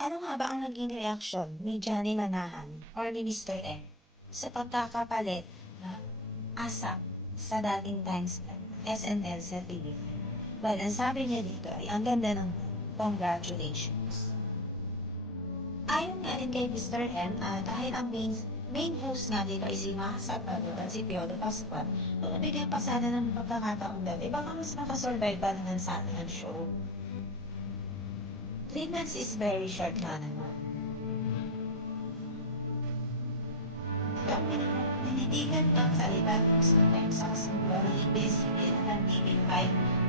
Ano nga ba ang naging reaksyon ni Johnny Manahan or ni Mr. M sa pagkakapalit na ASAP sa dating Times SNL sa TV? Well, ang sabi niya dito ay ang ganda ng congratulations. Ayon nga din kay Mr. M, dahil ang main host nga dito ay si Maha Salvador at si Piolo Pascual, kung nabigyan pa sana ng pagkakataong dati, baka mas makasurvive pa naman sa atin ang show. 3 months is very short nga naman. Tinitigan ng salita ng Mr. M sa kasunduan ng investigator ng TV5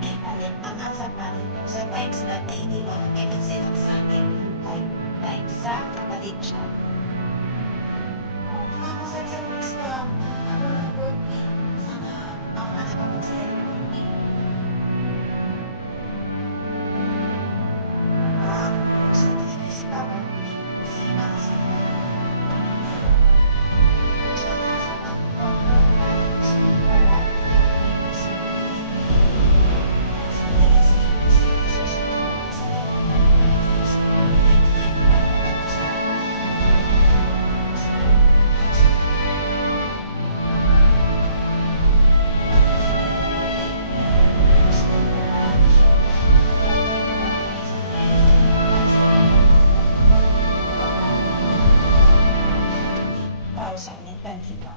ay palit ang asapan sa times na nainiwan ay magsinagsabi ng time sa kapalit siya. Ang masasabi sa Courtney, ang anak mo sa Courtney, sa Courtney, para sa amin, kanina.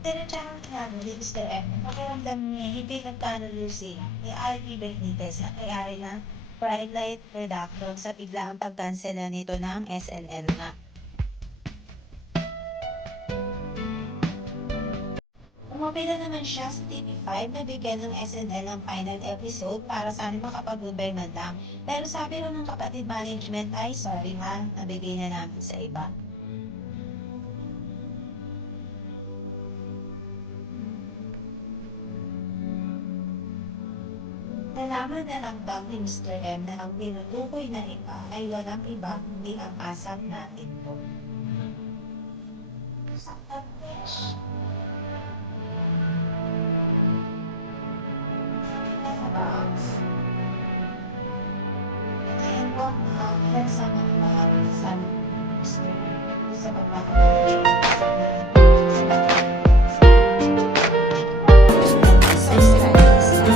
Tinatsahan nga ni Mr. M, pakiramdam niya hindi nagkaanalusin ni Ivy Benitez na may-ari ng Bright Light Production sa biglaang pagkansela nito ng SNL nga. Umapila naman siya sa TV5 na bigyan ng SNL ng final episode para sana makapag-ubay man lang. Pero sabi rin ng kapatid management ay sorry nga, nabigay na namin sa iba. Nalaman na lang daw ni Mr. M na ang tinutukoy na iba ay walang iba kundi ang asal natin po.